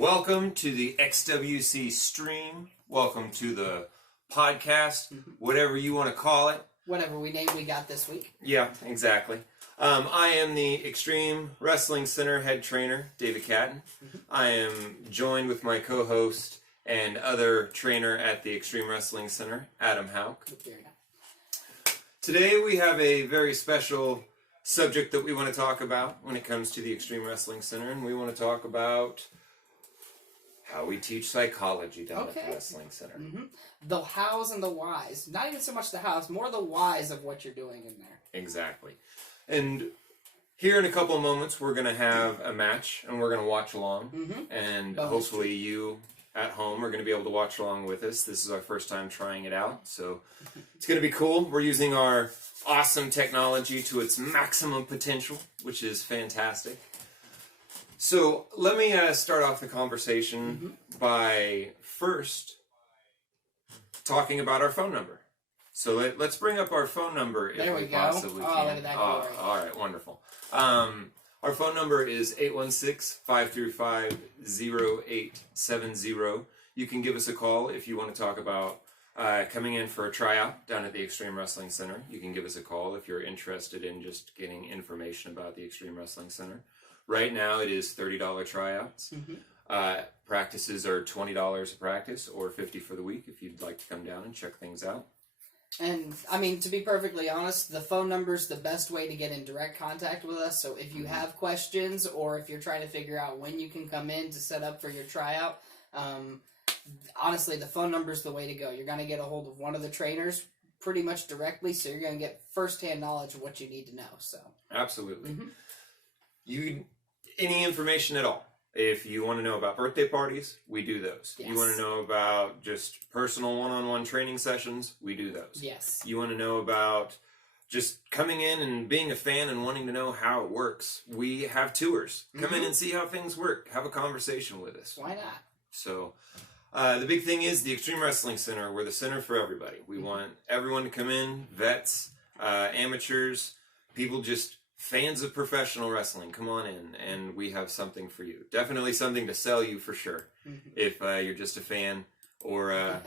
Welcome to the XWC stream. Welcome to the podcast, whatever you want to call it. Whatever we got this week. Yeah, exactly. I am the Xtreme Wrestling Center head trainer, David Cattin. I am joined with my co-host and other trainer at the Xtreme Wrestling Center, Adam Houck. Today we have a very special subject that we want to talk about when it comes to the Xtreme Wrestling Center, and we want to talk about how we teach psychology down at the Wrestling Center. The hows and the whys. Not even so much the hows, more the whys of what you're doing in there. Exactly. And here in a couple of moments, we're going to have a match, and we're going to watch along. And hopefully you at home are going to be able to watch along with us. This is our first time trying it out, so it's going to be cool. We're using our awesome technology to its maximum potential, which is fantastic. So let me start off the conversation by first talking about our phone number. So let's bring up our phone number if we possibly can. Look at that. All right, wonderful. Our phone number is 816-535-0870. You can give us a call if you want to talk about coming in for a tryout down at the Xtreme Wrestling Center. You can give us a call if you're interested in just getting information about the Xtreme Wrestling Center. Right now it is $30 tryouts. Practices are $20 a practice or $50 for the week if you'd like to come down and check things out. And, I mean, to be perfectly honest, the phone number's the best way to get in direct contact with us. So if you have questions or if you're trying to figure out when you can come in to set up for your tryout, honestly, the phone number's the way to go. You're going to get a hold of one of the trainers pretty much directly, so you're going to get first-hand knowledge of what you need to know. So absolutely. Any information at all. If you want to know about birthday parties, we do those. Yes. You want to know about just personal one-on-one training sessions, we do those. Yes. You want to know about just coming in and being a fan and wanting to know how it works, we have tours. Come in and see how things work. Have a conversation with us. Why not? So, the big thing is the Xtreme Wrestling Center. We're the center for everybody. We want everyone to come in, vets, amateurs, people just fans of professional wrestling. Come on in, and we have something for you. Definitely something to sell you for sure. If you're just a fan, or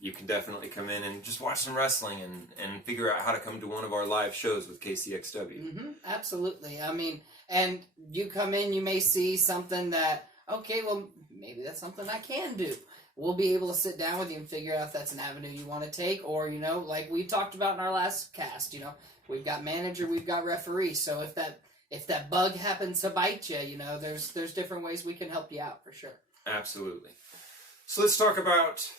you can definitely come in and just watch some wrestling and figure out how to come to one of our live shows with KCXW. Absolutely. I mean, and you come in, you may see something that, okay, well, maybe that's something I can do. We'll be able to sit down with you and figure out if that's an avenue you want to take, or, you know, like we talked about in our last cast, you know, we've got manager, we've got referee, so if that bug happens to bite you, you know, there's different ways we can help you out for sure. Absolutely. So let's talk about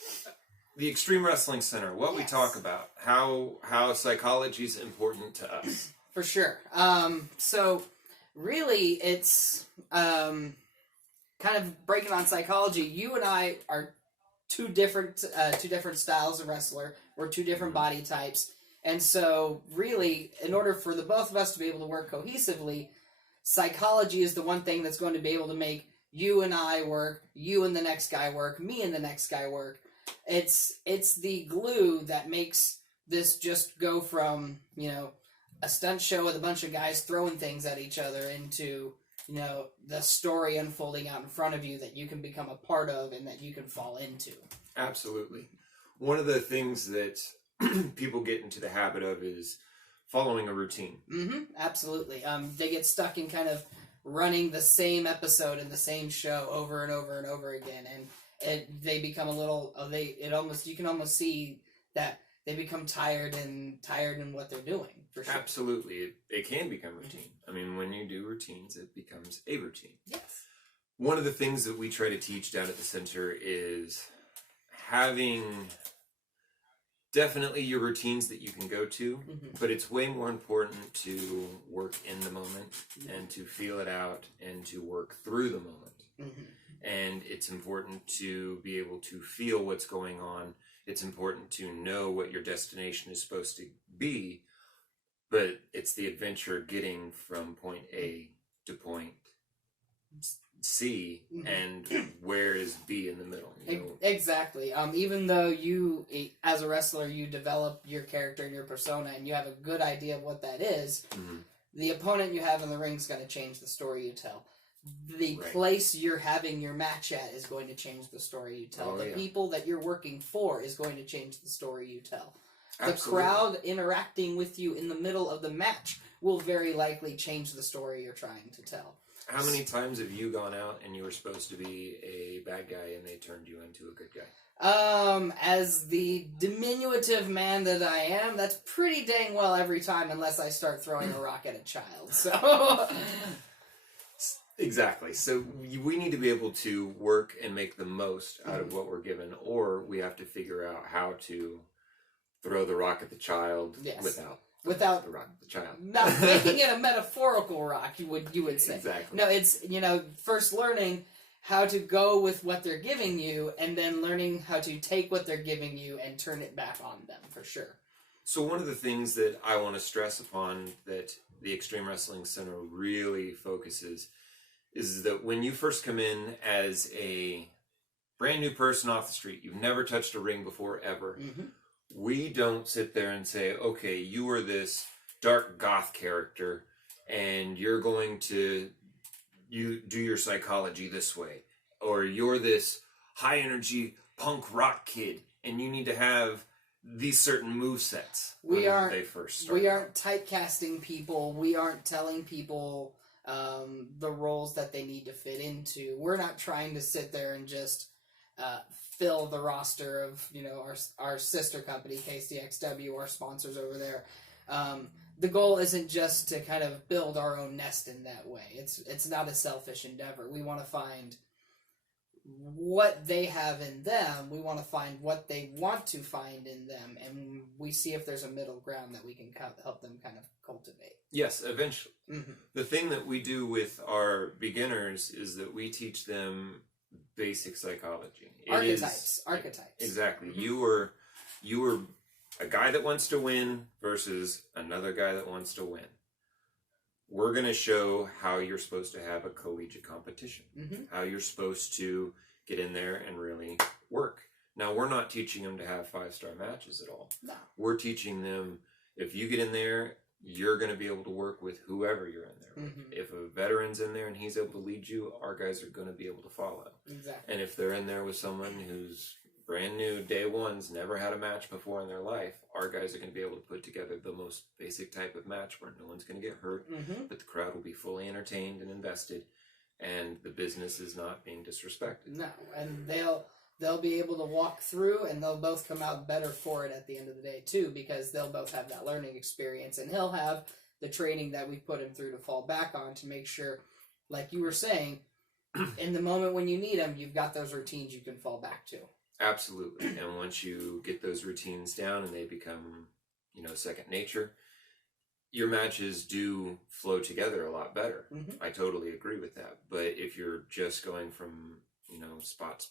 the Xtreme Wrestling Center, what we talk about, how psychology is important to us. For sure. So really it's kind of breaking on psychology. You and I are two different styles of wrestler. We're two different body types. And so, really, in order for the both of us to be able to work cohesively, psychology is the one thing that's going to be able to make you and I work, you and the next guy work, me and the next guy work. It's the glue that makes this just go from, you know, a stunt show with a bunch of guys throwing things at each other into, you know, the story unfolding out in front of you that you can become a part of and that you can fall into. Absolutely. One of the things that people get into the habit of is following a routine. Absolutely. They get stuck in kind of running the same episode in the same show over and over and over again, and they become a little. You can almost see that they become tired in what they're doing. For sure. Absolutely, it can become routine. I mean, when you do routines, it becomes a routine. Yes. One of the things that we try to teach down at the center is having definitely your routines that you can go to, but it's way more important to work in the moment and to feel it out and to work through the moment. And it's important to be able to feel what's going on. It's important to know what your destination is supposed to be, but it's the adventure getting from point A to point C, and where is B in the middle? You know? Exactly. Even though you, as a wrestler, you develop your character and your persona, and you have a good idea of what that is, the opponent you have in the ring is going to change the story you tell. the place you're having your match at is going to change the story you tell. The people that you're working for is going to change the story you tell. The crowd interacting with you in the middle of the match will very likely change the story you're trying to tell. How many times have you gone out and you were supposed to be a bad guy and they turned you into a good guy? As the diminutive man that I am, that's pretty dang well every time, unless I start throwing a rock at a child. So exactly. So we need to be able to work and make the most out of what we're given, or we have to figure out how to throw the rock at the child without the rock at the child. Not making it a metaphorical rock, you would say. Exactly. No, it's, first learning how to go with what they're giving you, and then learning how to take what they're giving you and turn it back on them, for sure. So one of the things that I want to stress upon that the Xtreme Wrestling Center really focuses is that when you first come in as a brand new person off the street, you've never touched a ring before ever, we don't sit there and say, okay, you are this dark goth character and you're going to do your psychology this way, or you're this high energy punk rock kid and you need to have these certain movesets. We aren't typecasting people. We aren't telling people the roles that they need to fit into. We're not trying to sit there and just fill the roster of our sister company KCXW, our sponsors over there. The goal isn't just to kind of build our own nest in that way. It's not a selfish endeavor. We want to find what they have in them. We want to find what they want to find in them, and we see if there's a middle ground that we can help them kind of cultivate. Yes, eventually. The thing that we do with our beginners is that we teach them basic psychology. Archetypes. Exactly. You were a guy that wants to win versus another guy that wants to win. We're going to show how you're supposed to have a collegiate competition, how you're supposed to get in there and really work. Now, we're not teaching them to have 5-star matches at all. No. We're teaching them, if you get in there, you're going to be able to work with whoever you're in there with. If a veteran's in there and he's able to lead you, our guys are going to be able to follow. Exactly. And if they're in there with someone who's brand new, day one's never had a match before in their life, our guys are going to be able to put together the most basic type of match where no one's going to get hurt, but the crowd will be fully entertained and invested, and the business is not being disrespected. No, and they'll be able to walk through, and they'll both come out better for it at the end of the day too, because they'll both have that learning experience, and he'll have the training that we put him through to fall back on to make sure, like you were saying, in the moment when you need them, you've got those routines you can fall back to. Absolutely. And once you get those routines down and they become, second nature, your matches do flow together a lot better. I totally agree with that. But if you're just going from, spot,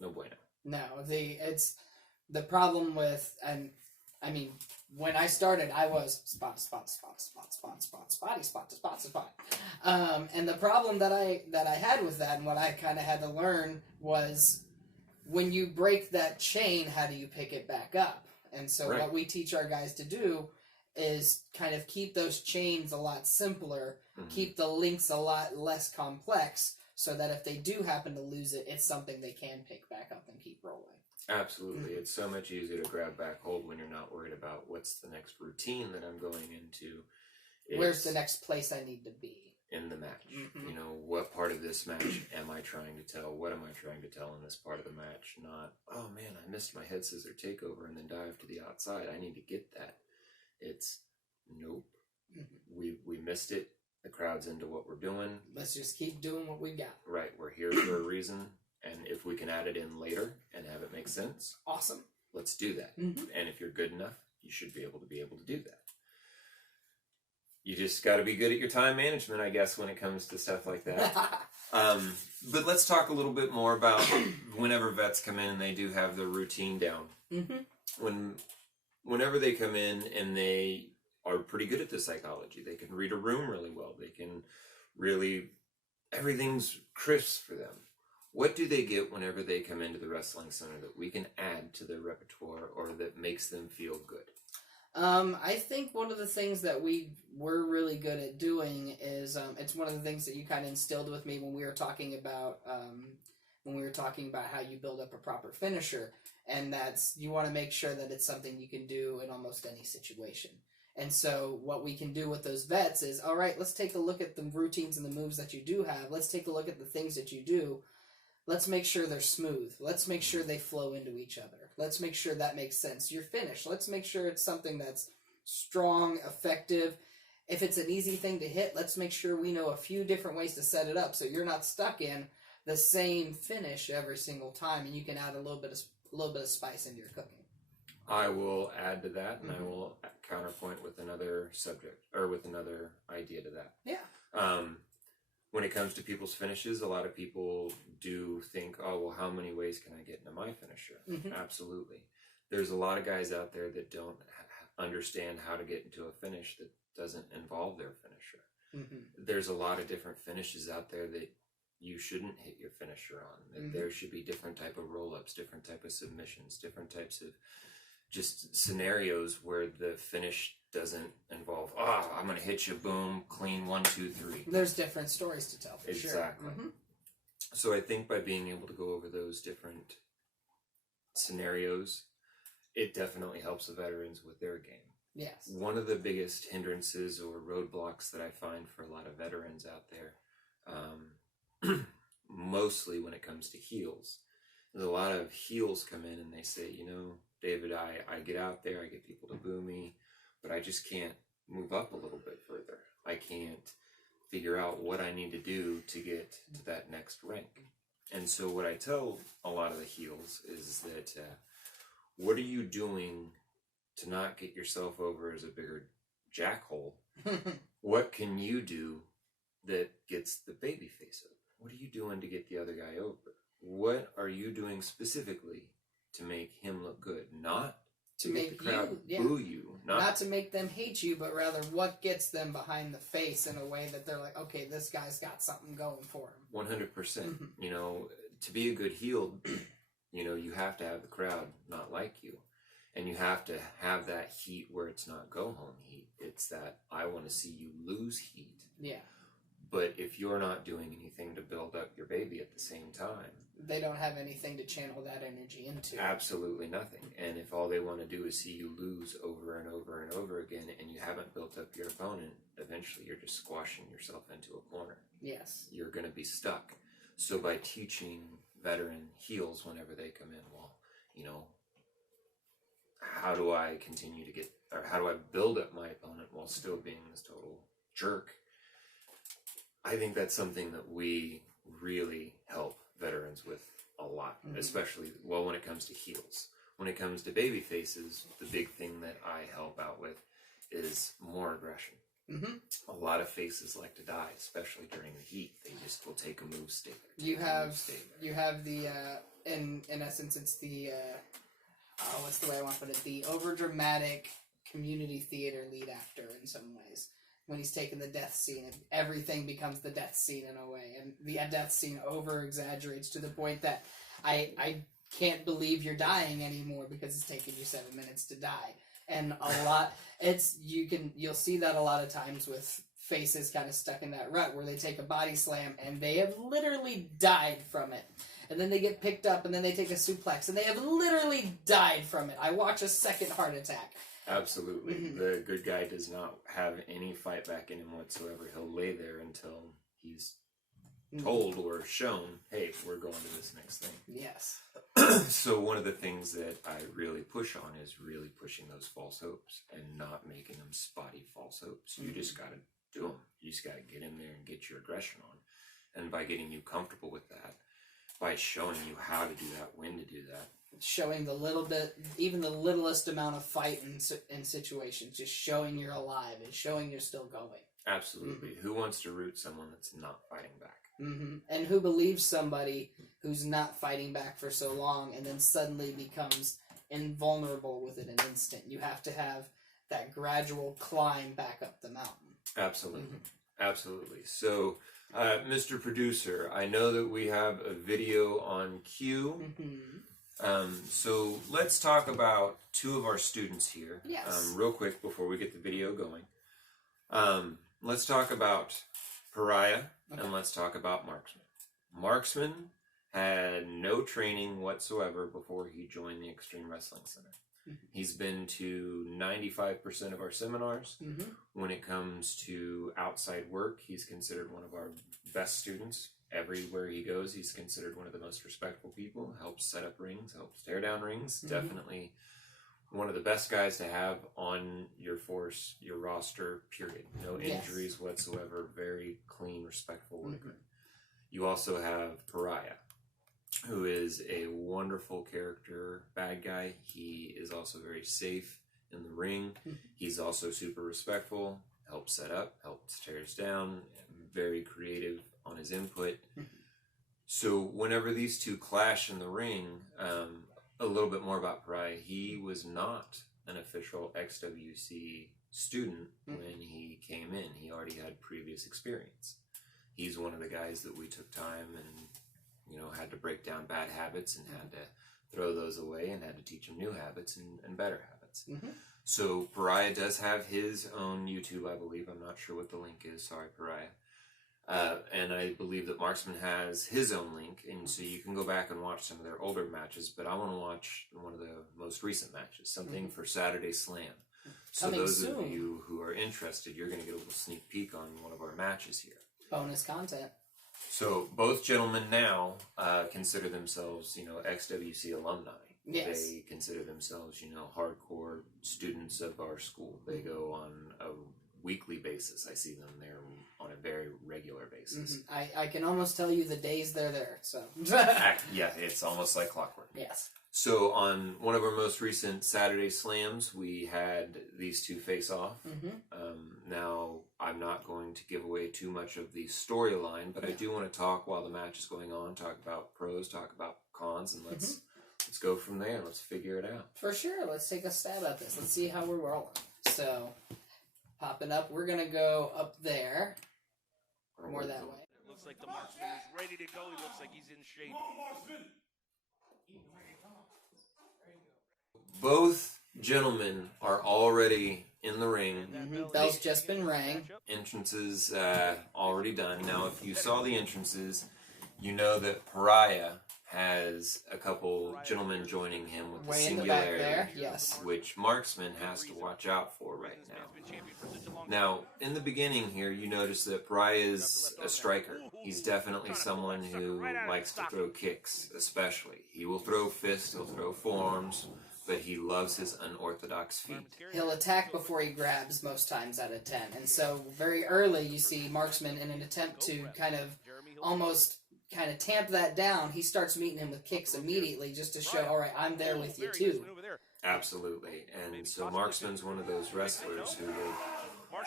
no bueno. No, it's the problem with, and I mean, when I started, I was spot. And the problem that I had with that, and what I kind of had to learn was, when you break that chain, how do you pick it back up? And so what we teach our guys to do is kind of keep those chains a lot simpler, keep the links a lot less complex, so that if they do happen to lose it, it's something they can pick back up and keep rolling. Absolutely. It's so much easier to grab back hold when you're not worried about what's the next routine that I'm going into. Where's the next place I need to be in the match? What part of this match am I trying to tell? What am I trying to tell in this part of the match? Not, oh man, I missed my head scissor takeover and then dive to the outside. I need to get that. It's, nope. We missed it. The crowd's into what we're doing. Let's just keep doing what we got. Right. We're here for a reason. And if we can add it in later and have it make sense, awesome. Let's do that. And if you're good enough, you should be able to do that. You just got to be good at your time management, I guess, when it comes to stuff like that. But let's talk a little bit more about whenever vets come in and they do have their routine down. Whenever they come in and they are pretty good at the psychology, they can read a room really well. They can really, everything's crisp for them. What do they get whenever they come into the wrestling center that we can add to their repertoire or that makes them feel good? I think one of the things that we're really good at doing is it's one of the things that you kind of instilled with me when we were talking about how you build up a proper finisher, and that's you want to make sure that it's something you can do in almost any situation. And so what we can do with those vets is, all right, let's take a look at the routines and the moves that you do have. Let's take a look at the things that you do. Let's make sure they're smooth. Let's make sure they flow into each other. Let's make sure that makes sense. Your finish. Let's make sure it's something that's strong, effective. If it's an easy thing to hit, let's make sure we know a few different ways to set it up so you're not stuck in the same finish every single time, and you can add a little bit of spice into your cooking. I will add to that, and I will counterpoint with another subject, or with another idea to that. Yeah. When it comes to people's finishes, a lot of people do think, oh, well, how many ways can I get into my finisher? Absolutely. There's a lot of guys out there that don't understand how to get into a finish that doesn't involve their finisher. There's a lot of different finishes out there that you shouldn't hit your finisher on. There should be different type of roll-ups, different type of submissions, different types of just scenarios where the finish doesn't involve, I'm going to hit you, boom, clean, 1, 2, 3. There's different stories to tell, for sure. Exactly. So I think by being able to go over those different scenarios, it definitely helps the veterans with their game. Yes. One of the biggest hindrances or roadblocks that I find for a lot of veterans out there, mostly when it comes to heels, there's a lot of heels come in and they say, David, I get out there, I get people to boo me, but I just can't move up a little bit further. I can't figure out what I need to do to get to that next rank. And so what I tell a lot of the heels is that, what are you doing to not get yourself over as a bigger jackhole? What can you do that gets the baby face over? What are you doing to get the other guy over? What are you doing specifically to make him look good? Not to make the crowd boo you. Not to make them hate you, but rather what gets them behind the face in a way that they're like, okay, this guy's got something going for him. 100%. To be a good heel, you have to have the crowd not like you. And you have to have that heat where it's not go home heat. It's that I want to see you lose heat. Yeah. But if you're not doing anything to build up your baby at the same time, they don't have anything to channel that energy into. Absolutely nothing. And if all they want to do is see you lose over and over and over again, and you haven't built up your opponent, eventually you're just squashing yourself into a corner. Yes. You're going to be stuck. So by teaching veteran heels whenever they come in, how do I continue to get, or how do I build up my opponent while still being this total jerk? I think that's something that we really help veterans with a lot, especially, when it comes to heels. When it comes to baby faces, the big thing that I help out with is more aggression. A lot of faces like to die, especially during the heat. They just will take a move, stay there. You have the, in essence, it's the, what's the way I want to put it? The overdramatic community theater lead actor in some ways. When he's taking the death scene, and everything becomes the death scene in a way, and the death scene over-exaggerates to the point that I can't believe you're dying anymore because it's taken you 7 minutes to die. And a lot, you'll see that a lot of times with faces kind of stuck in that rut where they take a body slam and they have literally died from it. And then they get picked up and then they take a suplex and they have literally died from it. I watch a second heart attack. Absolutely. The good guy does not have any fight back in him whatsoever. He'll lay there until he's told or shown, hey, we're going to this next thing. Yes. So one of the things that I really push on is really pushing those false hopes and not making them spotty false hopes. You just got to do them. You just got to get in there and get your aggression on. And by getting you comfortable with that, by showing you how to do that, when to do that, showing the little bit, even the littlest amount of fight in situations, just showing you're alive and showing you're still going. Absolutely. Who wants to root someone that's not fighting back? And who believes somebody who's not fighting back for so long and then suddenly becomes invulnerable within an instant? You have to have that gradual climb back up the mountain. Absolutely. Absolutely. So, Mr. Producer, I know that we have a video on cue. So let's talk about two of our students here. Yes. Real quick before we get the video going. Let's talk about Pariah, and let's talk about Marksman. Marksman had no training whatsoever before he joined the Xtreme Wrestling Center. He's been to 95% of our seminars. When it comes to outside work, he's considered one of our best students. Everywhere he goes, he's considered one of the most respectful people. Helps set up rings, helps tear down rings. Definitely one of the best guys to have on your force, your roster, period. No injuries whatsoever. Very clean, respectful worker. You also have Pariah, who is a wonderful character, bad guy. He is also very safe in the ring. He's also super respectful, helps set up, helps tears down, very creative on his input. So whenever these two clash in the ring, a little bit more about Pariah. He was not an official XWC student when he came in. He already had previous experience. He's one of the guys that we took time and had to break down bad habits and had to throw those away and had to teach him new habits and better habits. So Pariah does have his own YouTube, I believe. I'm not sure what the link is. Sorry, Pariah. And I believe that Marksman has his own link, and so you can go back and watch some of their older matches, but I want to watch one of the most recent matches, something for Saturday Slam. So Coming those soon. of you who are interested, you're going to get a little sneak peek on one of our matches here. Bonus content. So both gentlemen now consider themselves, XWC alumni. Yes. They consider themselves, hardcore students of our school. They go on a weekly basis. I see them there on a very regular basis. I can almost tell you the days they're there. So Yeah, it's almost like clockwork. yes. So on one of our most recent Saturday Slams, we had these two face off. Now, I'm not going to give away too much of the storyline, but I do want to talk while the match is going on, talk about pros, talk about cons, and let's go from there. Let's figure it out. For sure. Let's take a stab at this. Let's see how we're rolling. So, popping up, we're going to go up there. Or more that way. Looks like the Marksman is ready to go. He looks like he's in shape. Both gentlemen are already in the ring. Bell's just been rang. Entrances already done. Now, if you saw the entrances, you know that Pariah has a couple gentlemen joining him with the Way in the back singularity, there, yes. which Marksman has to watch out for right now. Now, in the beginning here, you notice that Pariah is a striker. He's definitely someone who likes to throw kicks, especially. He will throw fists, he'll throw forearms, but he loves his unorthodox feet. He'll attack before he grabs most times out of 10. And so very early you see Marksman in an attempt to kind of tamp that down. He starts meeting him with kicks immediately just to show, all right, I'm there with you too. Absolutely. And so Marksman's one of those wrestlers who will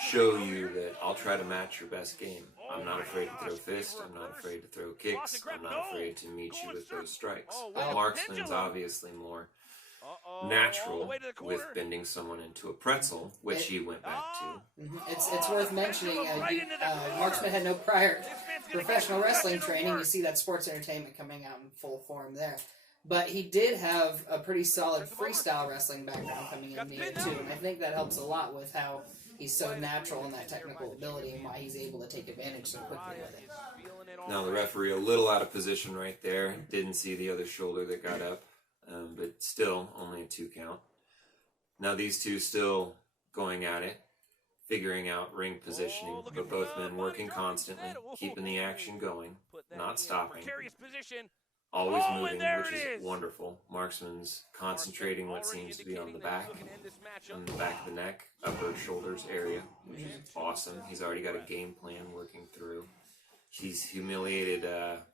show you that I'll try to match your best game. I'm not afraid to throw fists. I'm not afraid to throw kicks. I'm not afraid to meet you with those strikes. Marksman's obviously more natural with bending someone into a pretzel, which he went back to. It's worth mentioning, Marksman had no prior professional wrestling training. You see that sports entertainment coming out in full form there. But he did have a pretty solid freestyle wrestling background coming in here too, and I think that helps a lot with how he's so natural in that technical ability and why he's able to take advantage so quickly with it. Now the referee a little out of position right there. Didn't see the other shoulder that got up. But still, only a 2 count. Now these two still going at it, figuring out ring positioning, but both men working constantly, keeping the action going, not stopping, always moving, which is wonderful. Marksman's concentrating what seems to be on the back of the neck, upper shoulders area, which is awesome. He's already got a game plan working through. He's humiliated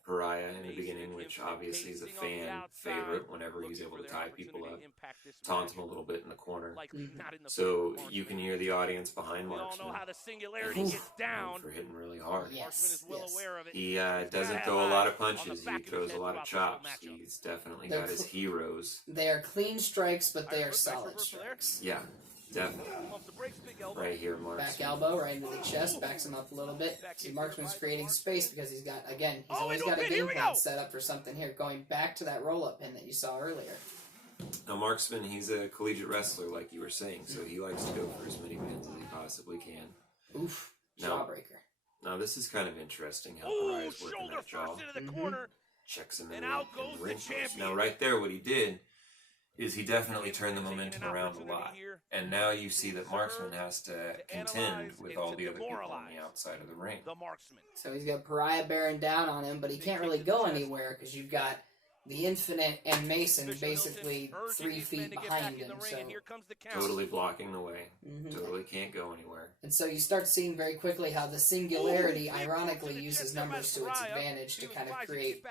Pariah in the beginning, which obviously is a fan favorite whenever he's able to tie people up. Taunt him a little bit in the corner. So you can hear the audience behind Marksman. For hitting really hard. Yes. He doesn't throw a lot of punches. He throws a lot of chops. He's definitely got his heroes. They are clean strikes, but they are solid strikes. Yeah. definitely right here, Marksman. Back elbow right into the chest, backs him up a little bit. See, Marksman's creating space because he's always got a game plan set up for something here. Going back to that roll-up pin that you saw earlier. Now, Marksman, he's a collegiate wrestler, like you were saying, so he likes to go for as many pins as he possibly can. Oof, jawbreaker. Now, this is kind of interesting how Pariah's working that jaw. Checks him in the ring post. Now, right there, what he did is he definitely turned the momentum around a lot. And now you see that Marksman has to contend with all the other people on the outside of the ring. So he's got Pariah bearing down on him, but he can't really go anywhere because you've got the Infinite and Mason basically 3 feet behind him. So totally blocking the way. Totally can't go anywhere. And so you start seeing very quickly how the Singularity ironically uses numbers to its advantage to kind of create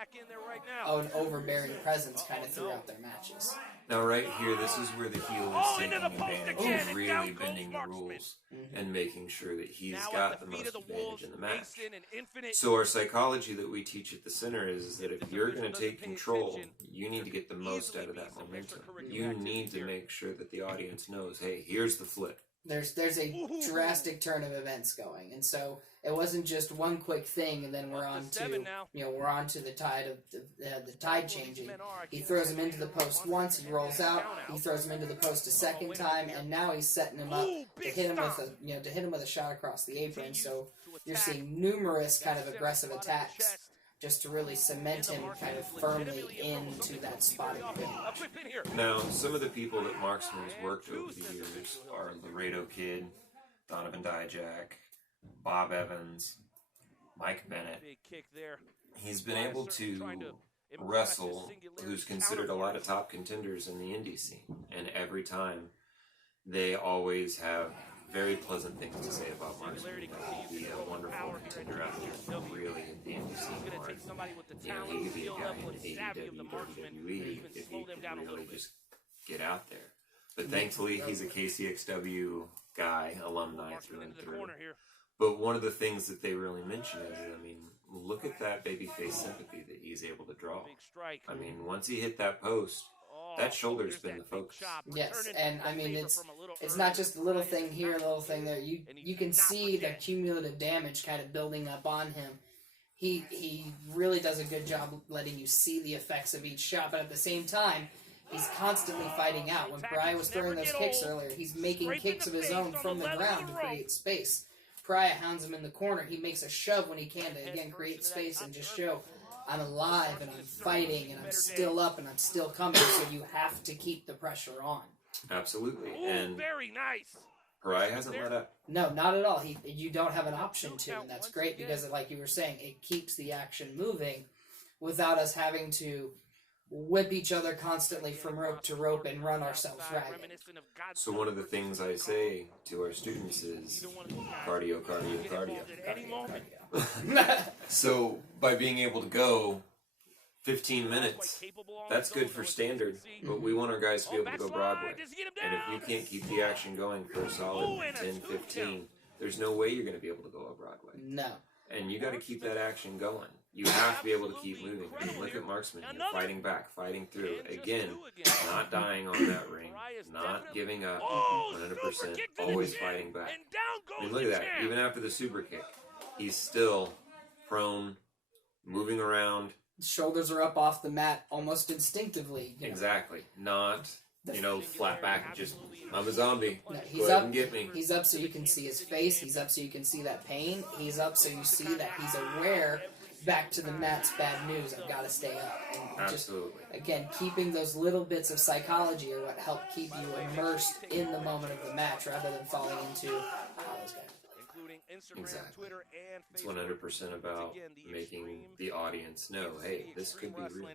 an overbearing presence kind of throughout their matches. Now right here, this is where the heel is taking advantage of really bending the rules and making sure that he's got the most advantage in the match. So our psychology that we teach at the center is that if you're going to take control, you need to get the most out of that momentum. You need to make sure that the audience knows, hey, here's the flip. There's a drastic turn of events going, and so it wasn't just one quick thing, and then we're on to the tide of the tide changing. He throws him into the post once, he rolls out. He throws him into the post a second time, and now he's setting him up to hit him with a shot across the apron. So you're seeing numerous kind of aggressive attacks just to really cement him kind of firmly into that spot of advantage. Now, some of the people that Marksman's worked over the years are Laredo Kid, Donovan Dijak, Bob Evans, Mike Bennett. He's been able to wrestle who's considered a lot of top contenders in the indie scene. And every time, they always have very pleasant things to say about Marksman. He'd be a wonderful contender out there, really, in the indie scene. Or, he could be a guy in AEW, WWE, if he could really just get out there. But thankfully, he's a KCXW guy, alumni through and through. But one of the things that they really mention is, look at that babyface sympathy that he's able to draw. Once he hit that post, that shoulder's been the focus. Yes, and it's not just a little thing here, a little thing there. You can see the cumulative damage kind of building up on him. He really does a good job letting you see the effects of each shot, but at the same time, he's constantly fighting out. When Pariah was throwing those kicks earlier, he's making kicks of his own from the ground to create space. Pariah hounds him in the corner. He makes a shove when he can to, again, create space and just show, I'm alive and I'm fighting and I'm still up and I'm still coming, so you have to keep the pressure on. Absolutely. And very nice. Pariah hasn't let up. No, not at all. You don't have an option to, and that's great because, like you were saying, it keeps the action moving without us having to whip each other constantly from rope to rope and run ourselves ragged. So one of the things I say to our students is cardio, cardio, cardio. So by being able to go 15 minutes, that's good for standard, but we want our guys to be able to go Broadway. And if you can't keep the action going for a solid 10, 15, there's no way you're going to be able to go Broadway. No. And you got to keep that action going. You have to be able to keep moving. And look at Marksman here, fighting back, fighting through. Again, not dying on that ring, not giving up 100%, always fighting back. Look at that. Even after the super kick, he's still prone, moving around. Shoulders are up off the mat almost instinctively. Exactly. Not, flat back and just, I'm a zombie. No, Go ahead and get me. He's up so you can see his face. He's up so you can see that pain. He's up so you see that he's aware. Back to the mat's bad news. I've got to stay up. And Absolutely. Just, again, keeping those little bits of psychology are what help keep you immersed in the moment of the match rather than falling into those guys. Exactly. It's 100% about making the audience know, hey, this could be real.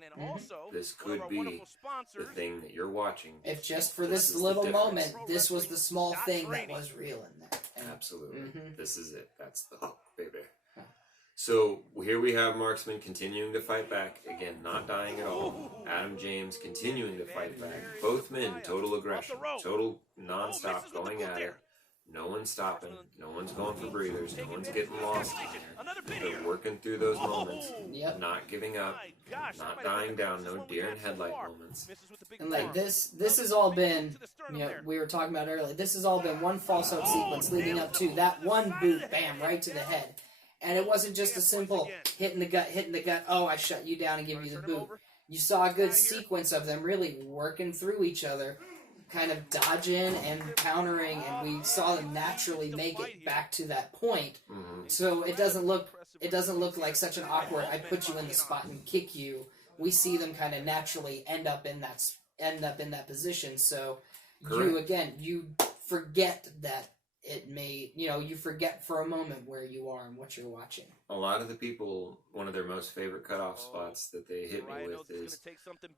This could be the thing that you're watching. If just for this little moment, this was the small thing that was real in there. And absolutely. This is it. That's the hook, baby. So here we have Marksman continuing to fight back. Again, not dying at all. Adam James continuing to fight back. Both men, total aggression, total non-stop going at it. No one's stopping. No one's going for breathers. No one's getting lost in there. They're working through those moments. Yep. Not giving up. Not dying down. No deer in headlight moments. And like this has all been, we were talking about earlier, this has all been one false hook sequence leading up to that one boot, bam, right to the head. And it wasn't just a simple hitting the gut, oh, I shut you down and give you the boot. You saw a good sequence of them really working through each other, kind of dodging and countering, and we saw them naturally make it back to that point. Mm-hmm. So it doesn't look like such an awkward, I put you in the spot and kick you. We see them kind of naturally end up in that position. So you forget that it may, you forget for a moment where you are and what you're watching. A lot of the people, one of their most favorite cutoff spots that they hit me with is,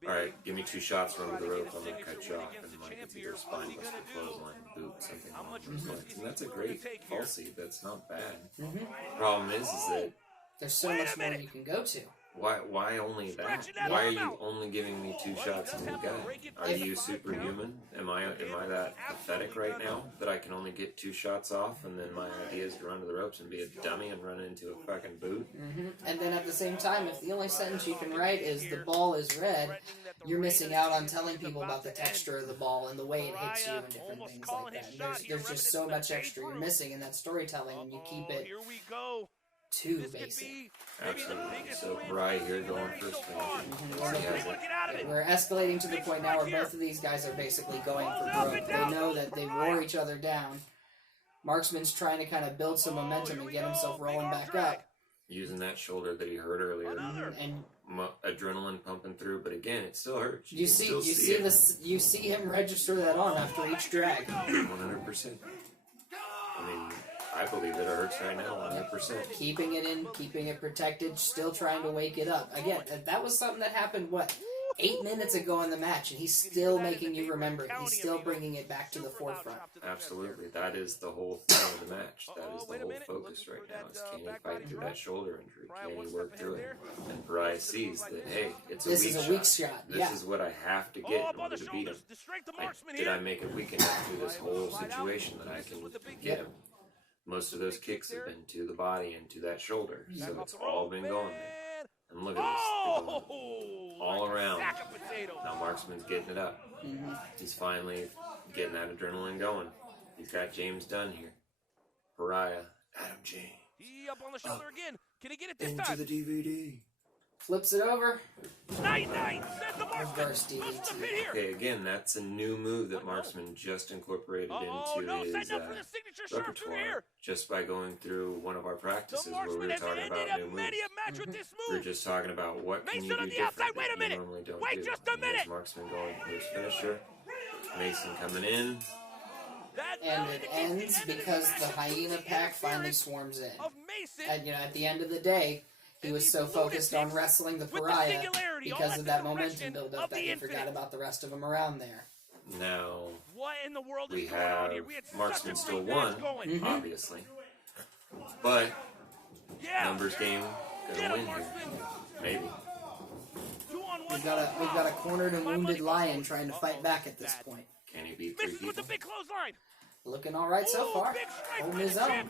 all right, give me 2 shots from the rope, I'm going to cut you off, and like it's either spine buster, clothesline, boot, something along those lines. And that's a great false seat. That's not bad. Mm-hmm. Problem is that there's so much more you can go to. Why only that? Why are you only giving me 2 shots in the gut? Are you superhuman? Am I that pathetic right now that I can only get 2 shots off, and then my idea is to run to the ropes and be a dummy and run into a fucking boot? Mm-hmm. And then at the same time, if the only sentence you can write is the ball is red, you're missing out on telling people about the texture of the ball and the way it hits you and different things like that. And there's just so much extra you're missing in that storytelling when you keep it too basic. Absolutely. So Pariah here going first finish. We're escalating to the point now where both of these guys are basically going for broke. They know that they wore each other down. Marksman's trying to kind of build some momentum and get himself rolling back up. Using that shoulder that he hurt earlier. And adrenaline pumping through, but again, it still hurts. You see him register that on after each drag. 100%. I mean, I believe that it hurts right now, 100%. Keeping it in, keeping it protected, still trying to wake it up. Again, that was something that happened, 8 minutes ago in the match, and he's still making you remember it. He's still bringing it back to the forefront. Absolutely. That is the whole thing of the match. That is the whole focus right now. Is can he fight through that shoulder injury? Can he work through it? And Pariah sees that, hey, it's a weak shot. This is what I have to get in order to beat him. Did I make it weak enough through this whole situation that I can get him? Most of those kicks have been to the body and to that shoulder. So it's all been going there. And look at this. All around. Now Marksman's getting it up. Mm-hmm. He's finally getting that adrenaline going. He's got James Dunn here. Pariah, Adam James. He up on the shoulder again. Can he get it this into time? The DVD. Flips it over. Night. Sends the Marksman. Reverse DDT. Okay, again, that's a new move that Marksman just incorporated into his repertoire just by going through one of our practices where we were talking about new moves. We were just talking about what can you do different that you normally don't do. Just a minute. Here's Marksman going for his finisher. Mason coming in. And it ends because the hyena pack finally swarms in. And at the end of the day, he was so focused on wrestling the Pariah because of that momentum build-up that he forgot about the rest of them around there. Now, we going on here? have Marksman still won, obviously. But, numbers game, gonna win here. Maybe. We've got a cornered and wounded lion trying to fight back at this point. Can he beat 3 people? Looking all right so far. Holding his own.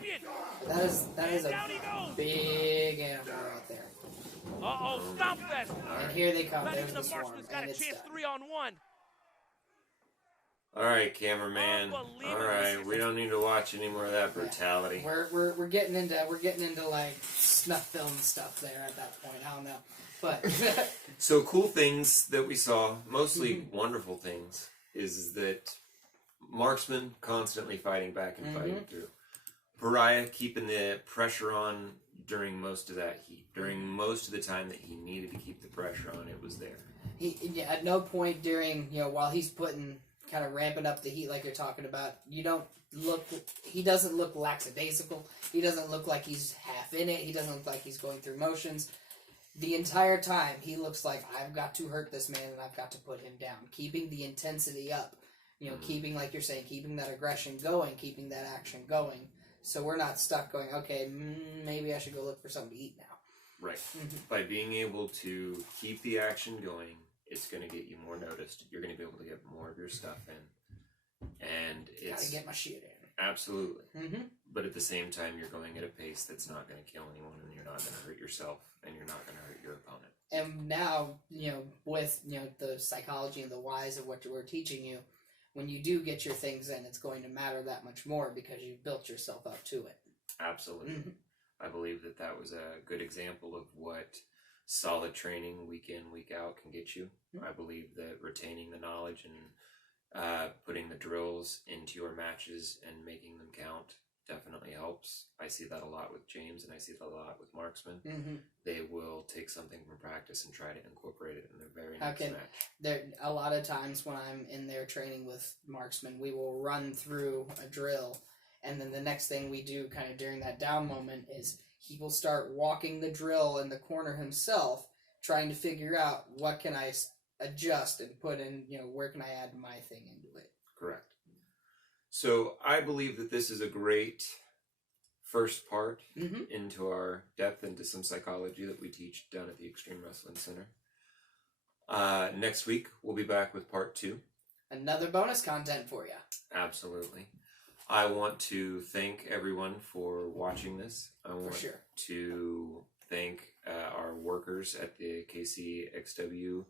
That is a big animal right there. Stop that! And here they come. There's the swarm, and it's done. 3-on-1. All right, cameraman. All right, we don't need to watch any more of that brutality. We're getting into like snuff film stuff there at that point. I don't know, but so cool things that we saw, mostly wonderful things, is that Marksman constantly fighting back and fighting through. Pariah keeping the pressure on during most of that heat. During most of the time that he needed to keep the pressure on, it was there. At no point during, while he's kind of ramping up the heat like you're talking about, he doesn't look lackadaisical. He doesn't look like he's half in it. He doesn't look like he's going through motions. The entire time, he looks like, I've got to hurt this man and I've got to put him down. Keeping the intensity up. Keeping, like you're saying, keeping that aggression going, keeping that action going. So we're not stuck going, okay, maybe I should go look for something to eat now. Right. By being able to keep the action going, it's going to get you more noticed. You're going to be able to get more of your stuff in. And it's... Gotta get my shit in. Absolutely. Mm-hmm. But at the same time, you're going at a pace that's not going to kill anyone, and you're not going to hurt yourself, and you're not going to hurt your opponent. And now, with, the psychology and the whys of what we're teaching you, when you do get your things in, it's going to matter that much more because you've built yourself up to it. Absolutely. Mm-hmm. I believe that was a good example of what solid training week in, week out can get you. Mm-hmm. I believe that retaining the knowledge and putting the drills into your matches and making them count definitely helps. I see that a lot with James, and I see that a lot with Marksman. Mm-hmm. They will take something from practice and try to incorporate it in their very next match. A lot of times when I'm in there training with Marksman, we will run through a drill, and then the next thing we do kind of during that down moment is he will start walking the drill in the corner himself, trying to figure out what can I adjust and put in, where can I add my thing into it. Correct. So I believe that this is a great first part into our depth into some psychology that we teach down at the Xtreme Wrestling Center. Next week, we'll be back with part 2. Another bonus content for you. Absolutely. I want to thank everyone for watching this. I want to thank our workers at the KCXW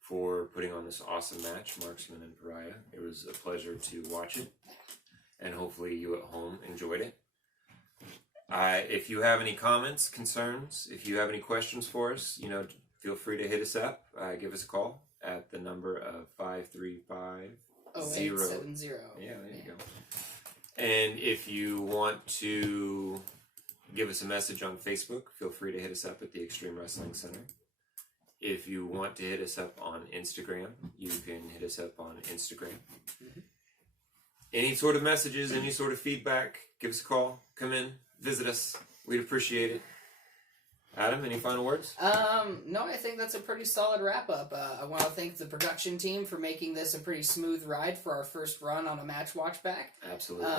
for putting on this awesome match, Marksman and Pariah. It was a pleasure to watch it, and hopefully you at home enjoyed it. If you have any comments, concerns, if you have any questions for us, feel free to hit us up. Give us a call at the number of 535-0870. Yeah, there you go. And if you want to give us a message on Facebook, feel free to hit us up at the Xtreme Wrestling Center. If you want to hit us up on Instagram, you can hit us up on Instagram. Mm-hmm. Any sort of messages, any sort of feedback, give us a call, come in, visit us. We'd appreciate it. Adam, any final words? No, I think that's a pretty solid wrap-up. I want to thank the production team for making this a pretty smooth ride for our first run on a match watch back. Absolutely.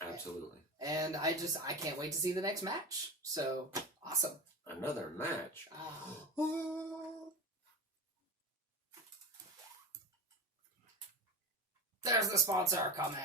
Absolutely. And I can't wait to see the next match. So, awesome. Another match. There's the sponsor coming.